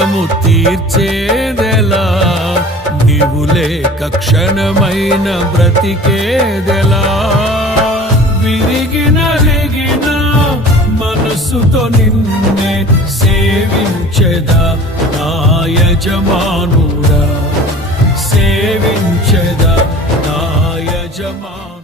క్షణము తీర్చేదెలా? నీవు లేక క్షణమైన బ్రతికేదెలా? విరిగిన రిగిన మనసుతో నిన్నే సేవించెదా? నా యజమానుడా సేవించెదా? నా యజమాను